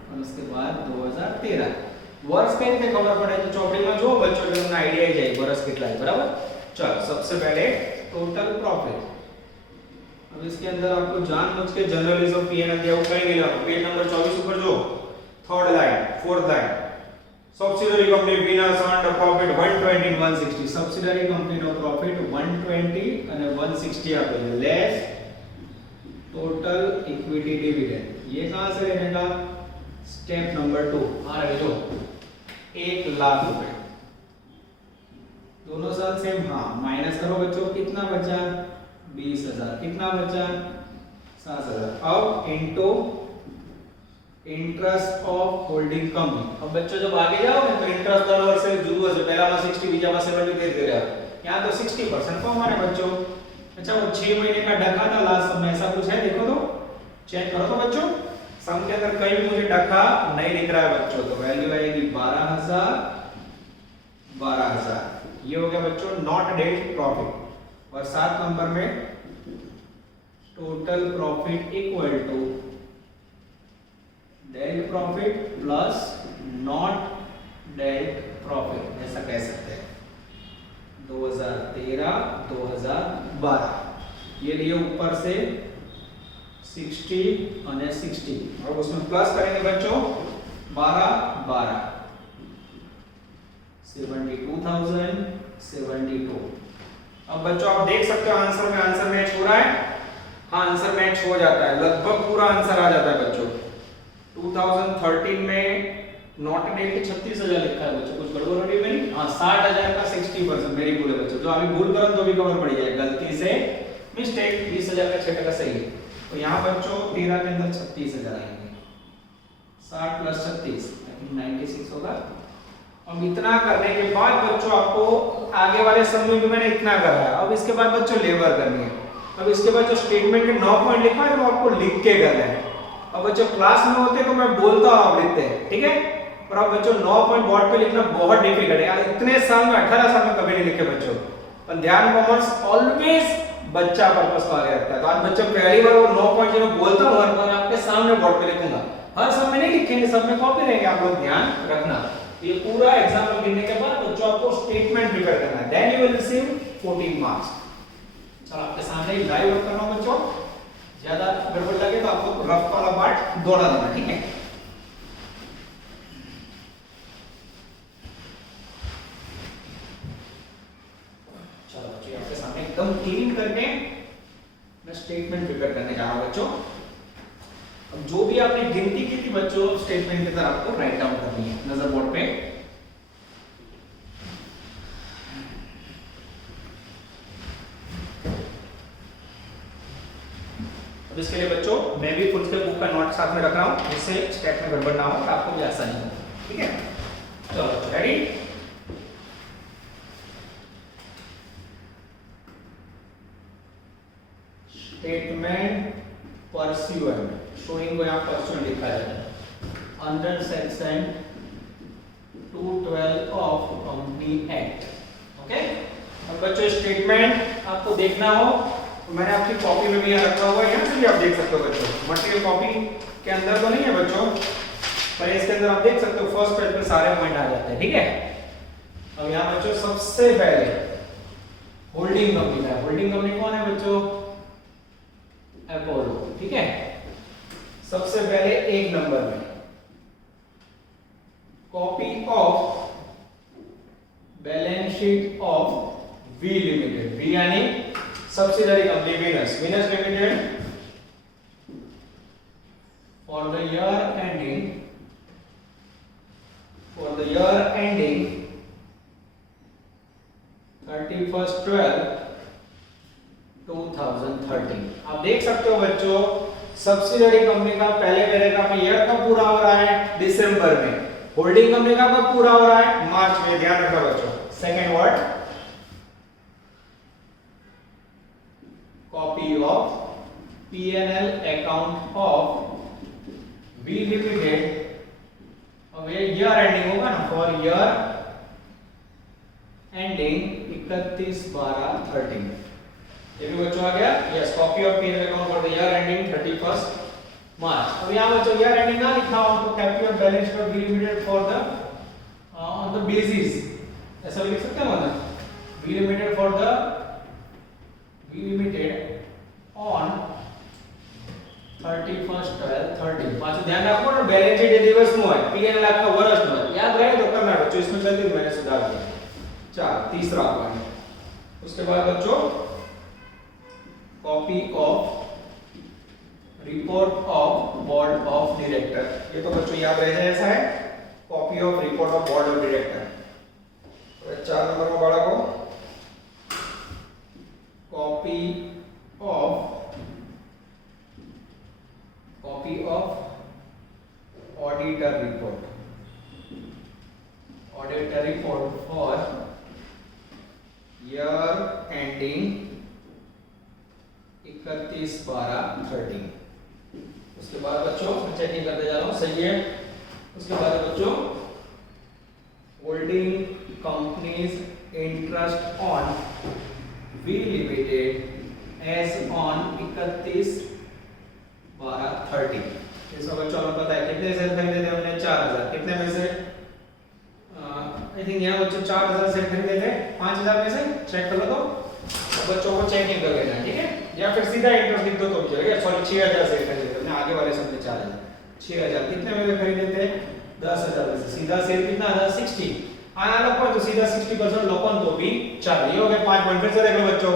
और उसके बाद 2013। वर्ष कहीं से खबर पड़े तो चौपड़ी में जो बच्चों को તમને आईडिया ही जाए वर्ष कितना है, बराबर। चलो सबसे पहले टोटल प्रॉफिट। अब इसके अंदर आपको जानबूझ के जर्नलिज्म पीएनएल दिया, वो कहीं नहीं लिखा। पेज नंबर 24 ऊपर जो third line, fourth line, subsidiary company winners earned a profit 120 and 160, subsidiary company નો profit 120 અને 160 આપેલું, less total equity dividend। ये कहां से लेने का? स्टेप नंबर 2, आ रहा है जो 1 लाख रुपए, दोनों साल सेम। हाँ माइनस करो बच्चों, कितना बचा? 20,000। कितना बचा? 7,000। अब into interest of holding company. अब बच्चों जब आगे जाओगे तो इंटरेस्ट दर वर्ष से जुड़ो से पहला में 60 बीजा में 70 दे रहे हो। यहां तो 60% को हमारे बच्चों। अच्छा वो 6 महीने का डका था लास्ट समय, ऐसा कुछ है? देखो तो चेक करो तो बच्चों, सम के अंदर कहीं भी मुझे डका नहीं दिख रहा है बच्चों, तो वैल्यू आएगी 12,000। ये हो गया बच्चों नॉट डेट प्रॉफिट। और 7 नंबर में total profit equal to date profit plus not date profit, ऐसा कह सकते हैं। 2013 2012 ये लिए ऊपर से 60 और 60 और उसमें प्लस करेंगे बच्चों 12 72,072। अब बच्चों आप देख सकते हो आंसर में आंसर मैच हो रहा है। हाँ आंसर मैच हो जाता है, लगभग पूरा आंसर आ जाता है बच्चों। 2013 में नॉट डेट के 36,000 लिखा है बच्चों, कुछ गड़बड़ हो रही है नहीं? हाँ 60,000 का 60%, मेरी भूल है बच्चों। जो अभी भूल करो तो भी कवर पड़ जाए, गलती से मिस्टेक। 20,000 का 6% सही है। तो यहाँ बच्चों 13 के अंदर 36,000 आएंगे। 60 प्लस 36 96 होगा। अब इतना करने के बाद बच्चों आपको आगे वाले समूह में मैंने इतना करा है। अब इसके बाद बच्चों लेबर करनी है। अब इसके बाद जो स्टेटमेंट के 9 पॉइंट लिखा है वो आपको लिख के करना है। अब बच्चों क्लास में होते तो मैं बोलता हूं आप लिखते हैं, ठीक है? पर अब बच्चों 9 पॉइंट बोर्ड पे लिखना बहुत डिफिकल्ट है यार। इतने साल में 18 साल में कभी नहीं लिखे बच्चों। पर ध्यान कॉमर्स ऑलवेज बच्चा पर्पस को आगे रखता है। तो आज बच्चों पहली बार वो 9 पॉइंट जो मैं बोलता हूं हर बार आपके सामने बोर्ड पे लिखूंगा। हर सब में नहीं लिखेंगे, सब में कॉपी रहेंगे, आप लोग ध्यान रखना। ये पूरा एग्जाम गिनने के बाद बच्चों आपको स्टेटमेंट प्रिपेयर करना है, then you will receive 14 marks. चलो आपके सामने ही लाइव वर्क करना बच्चों। ज्यादा गड़बड़ लगे तो आपको रफ वाला पार्ट दौड़ा देना, ठीक है? चलो बच्चों आपके सामने एकदम क्लीन करके मैं स्टेटमेंट प्रिपेयर करने जा रहा हूं बच्चों। अब जो भी आपने गिनती की थी बच्चों स्टेटमेंट की तरह आपको राइट डाउन करनी है नजर बोर्ड पे। अब इसके लिए बच्चों मैं भी खुद से बुक का नोट साथ में रख रहा हूं जिससे स्टेप में गड़बड़ ना हो और आपको भी आसानी हो, ठीक है? चलो रेडी? स्टेटमेंट परस्यूएंट, शोइंग को यहाँ परस्यूएंट लिखा है under section 212 of company act. Okay, अब बच्चों स्टेटमेंट आपको देखना हो तो मैंने आपकी कॉपी में भी यहाँ रखा हुआ है, यहाँ से भी आप देख सकते हो बच्चों। मटेरियल कॉपी के अंदर तो नहीं है बच्चों, पर इसके अंदर आप देख सकते हो फर्स्ट पेज पे सारे पॉइंट आ जाते हैं, ठीक है? अब यहाँ बच्चों सबसे पहले होल्डिंग कंपनी का है। होल्डिंग कंपनी कौन है बच्चों? अपोलो, ठीक है? सबसे पहले एक नंबर में copy of balance sheet of V Limited. V यानी subsidiary company Venus Limited for the year ending 31/12/2013। आप देख सकते हो बच्चों, सब्सिडियरी कंपनी का पहले पैराग्राफ में ईयर कब पूरा हो रहा है, दिसंबर में। होल्डिंग कंपनी का कब पूरा हो रहा है, मार्च में। ध्यान रखना बच्चों। Second word, copy of P&L account of V limited. अब ये ईयर एंडिंग होगा ना, फॉर ईयर एंडिंग 31/12/13। ये भी बच्चों आ गया। Yes, copy of P&L account for the year ending 31 मार्च। अब यहां बच्चों ईयर एंडिंग ना लिखा हो तो copy of balance sheet of V limited for the on the basis, ऐसा भी लिख सकते हैं मतलब V limited for the V limited on 31/12/13। पाछो ध्यान રાખો ને, બેલેન્સ શીટ એ દિવસનું હોય, P&L આખા વર્ષનું હોય। યાદ રહે તો करना बच्चों, इसमें जल्दी मैंने सुधार दिया। चार, तीसरा पॉइंट। उसके बाद बच्चों copy of report of board of director. ये तो बच्चों याद रह जाए, ऐसा है copy of report of board of director. 4 number में बाळको copy of auditor report for year ending 31/12/13। उसके बाद बच्चों चेकिंग करते जा रहा हूं, सही है। उसके बाद बच्चों holding companies interest on V Limited as on 31/12/13। इसमें बच्चों हमें पता है कितने शेयर खरीदे थे हमने, 4000। कितने में से, आई थिंक यहाँ बच्चों 4000 शेयर खरीदे थे 5000 में से। चेक कर लो तो बच्चों को चेकिंग कर लेना, ठीक है। या फिर सीधा इंटरेस्ट लिख दो तो भी चलेगा। सॉरी 6000 शेयर खरीदे थे हमने, आगे वाले शब्द 4000। 6000 कितने में खरीदे थे, 10000 में से। सीधा शेयर कितना था, 60। आना लोग तो सीधा 60% लोकन तो भी चाले। ये हो गए 5 पॉइंट। फिर से देख लो बच्चों,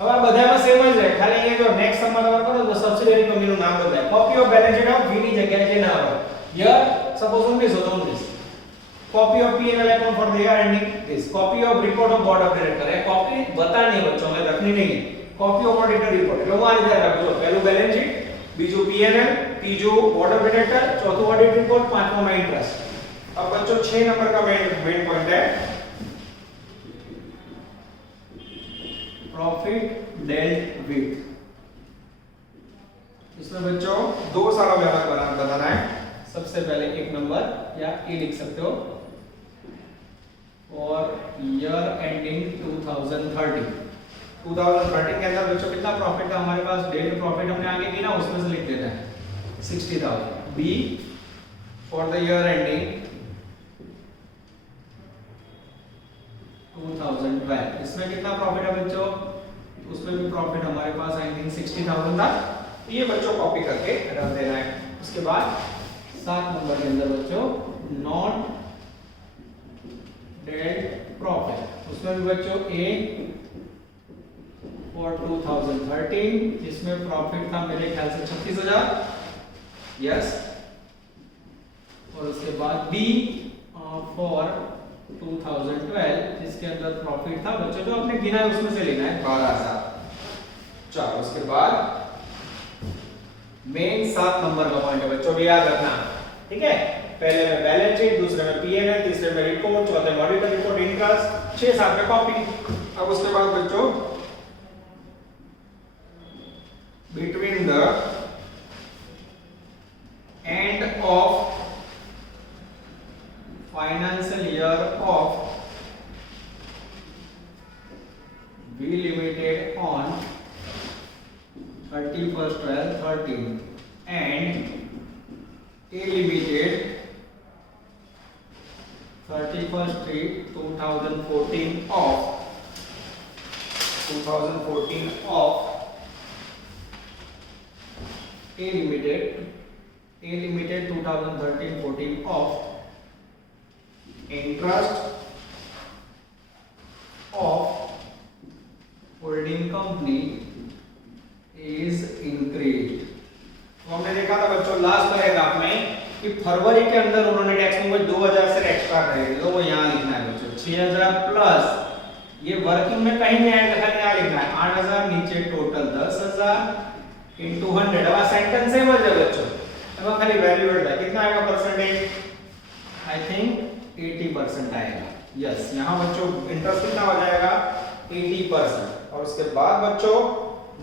अब आ બધામાં સેમ જ રહે, ખાલી ये जो नेक्स्ट नंबर नंबर કરો તો સબસિડિયરી કંપનીનું નામ બદલાય। Copy of balance sheet of V ની જગ્યાએ જે નામ આવે, યર સપોઝ 19 हो तो 19। Copy of P&L account for the year ending this. Copy of report of board of director है, कॉपी बतानी बच्चों में रखनी नहीं। कॉपी ऑफ ऑडिटर रिपोर्ट એટલે હું આ રીતે રાખજો, પહેલું બેલેન્સ શીટ, બીજું P&L, ત્રીજું બોર્ડ ऑफ डायरेक्टर, चौथું ऑडिट रिपोर्ट, पांचवां में इंटरेस्ट। अब बच्चों 6 नंबर का मेन पॉइंट है प्रॉफिट डेल्ट विथ। इसमें बच्चों दो सारा व्यवहार बताना है। सबसे पहले एक नंबर या ए लिख सकते हो, और ईयर एंडिंग 2013 के अंदर बच्चों कितना प्रॉफिट था हमारे पास, डेल्ट प्रॉफिट हमने आगे गिना, उसमें से लिख देना है 60000। B for the year ending 2012, इसमें कितना प्रॉफिट है बच्चों, उसमें भी प्रॉफिट हमारे पास आई थिंक 60000 था। ये बच्चों कॉपी करके रख देना है। उसके बाद 7 नंबर के अंदर बच्चों नॉट डेल्ट प्रॉफिट, उसमें भी बच्चों ए फॉर 2013, जिसमें प्रॉफिट था मेरे ख्याल से 36000। यस। और उसके बाद बी फॉर 2012, जिसके अंदर प्रॉफिट था बच्चों जो आपने गिना है उसमें से लेना है 12000। चलो उसके बाद मेन 7 नंबर का पॉइंट है बच्चों, भी याद रखना, ठीक है। पहले में बैलेंस शीट, दूसरे में P&L, तीसरे में रिपोर्ट, चौथे में ऑडिटर रिपोर्ट, इंटरेस्ट, 6-7 में कॉपी। अब उसके बाद बच्चों between the end of financial year of V limited on 31/12/13 and A limited 31/3/2014 of A limited 2013-14 of interest of holding company is increase. तो हमने देखा था बच्चों लास्ट पैराग्राफ में कि फरवरी के अंदर उन्होंने टैक्स में 2000 से एक्स्ट्रा करेंगे, तो वो यहाँ लिखना है बच्चों 6000 प्लस, ये वर्किंग में कहीं नहीं आएगा, खाली यहाँ लिखना है 8000, नीचे टोटल 10000 इनटू 100। अब सेंटेंस सेम हो जाएगा बच्चों, अब खाली वैल्यू ऐड है, कितना आएगा परसेंटेज, आई थिंक 80% आएगा। यस, यहाँ बच्चों इंटरेस्ट कितना हो जाएगा 80%। और उसके बाद बच्चों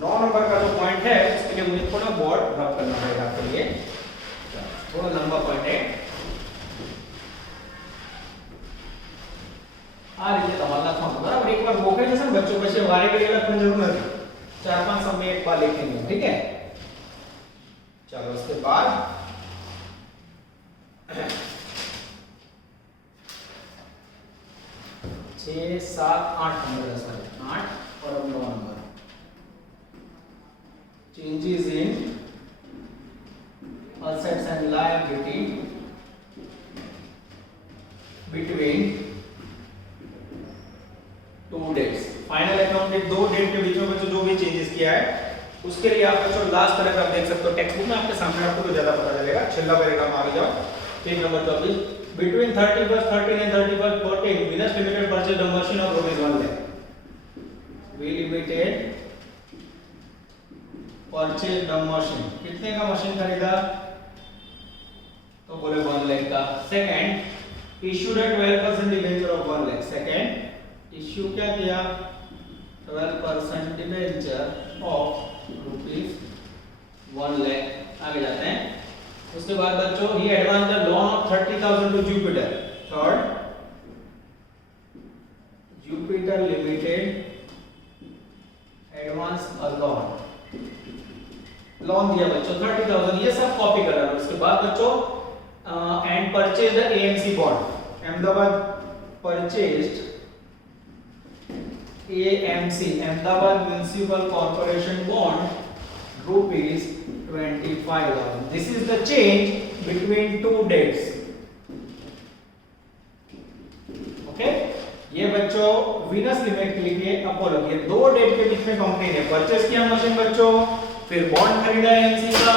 9 नंबर का जो पॉइंट है उसके लिए मुझे थोड़ा बोर्ड रब करना पड़ेगा आपके लिए, थोड़ा लंबा पॉइंट है। आ રીતે તમારે લખવાનું બરાબર, એક વાર ગોખાઈ જશે ને બચ્ચો પછી વારે ઘડીએ લખવાની જરૂર નથી, 4-5 समय एक बार लिखेंगे, ठीक है। चलो उसके बाद 6, 7, 8 नंबर है सर, 8 और अब 9 number, changes in assets and liability between two dates। Final account के दो डेट के बीच में बच्चों जो भी चेंजेस किया है उसके लिए आप बच्चों लास्ट पैराग्राफ देख सकते हो टेक्स्ट बुक में, आपके सामने आपको तो ज्यादा पता चलेगा। छेल्ला पैराग्राफ आगे जाओ, page number 24, between 31st 13 and 31st 14 Venus Limited purchased a machine of rupees 1 lakh। We Limited purchased a machine, कितने का मशीन खरीदा, तो बोले 1 लाख का। Second issued at 12% debenture of 1 lakh, second issue क्या किया 12% डिबेंचर ऑफ रुपीस 1 लाख। आगे जाते हैं, उसके बाद बच्चों ही advance the loan of 30,000 to Jupiter. Third Jupiter limited advance a loan दिया बच्चों 30,000, ये सब कॉपी करना है। उसके बाद बच्चों and purchased the AMC bond, Ahmedabad purchased AMC, Ahmedabad Municipal Corporation bond rupees 25,000। This is the change between two dates, okay। ये बच्चों वीनस लिमिटेड के लिए अपोलो, ये दो डेट के बीच में कंपनी ने परचेस किया मशीन बच्चों, फिर बॉन्ड खरीदा एमसी का,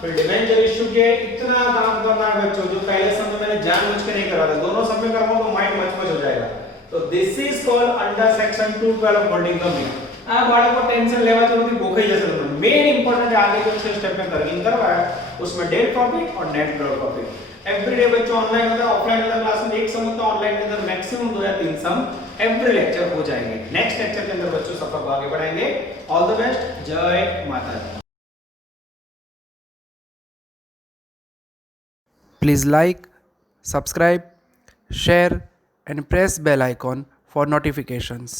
फिर डिबेंचर इशू किए। इतना काम करना है बच्चों जो पहले समय मैंने जानबूझ के नहीं करा था, दोनों समय करवाऊं तो माइंड मचमच हो जाएगा। तो this is called under section 212 holding company. आ बाळा को टेंशन लेवा जरूरत नहीं, गोखाई जैसे तुमने मेन इंपॉर्टेंट आगे जो 6 स्टेप में करके करवाया उसमें डेट प्रॉफिट और नेट प्रॉफिट। एवरीडे बच्चों ऑनलाइन मतलब ऑफलाइन मतलब क्लास में एक सम होता है, ऑनलाइन के अंदर मैक्सिमम 2 या 3 सम एवरी लेक्चर हो जाएंगे। नेक्स्ट लेक्चर के अंदर बच्चों सफर को आगे बढ़ाएंगे। ऑल द बेस्ट, जय माता दी। Please like, subscribe, share and press bell icon for notifications.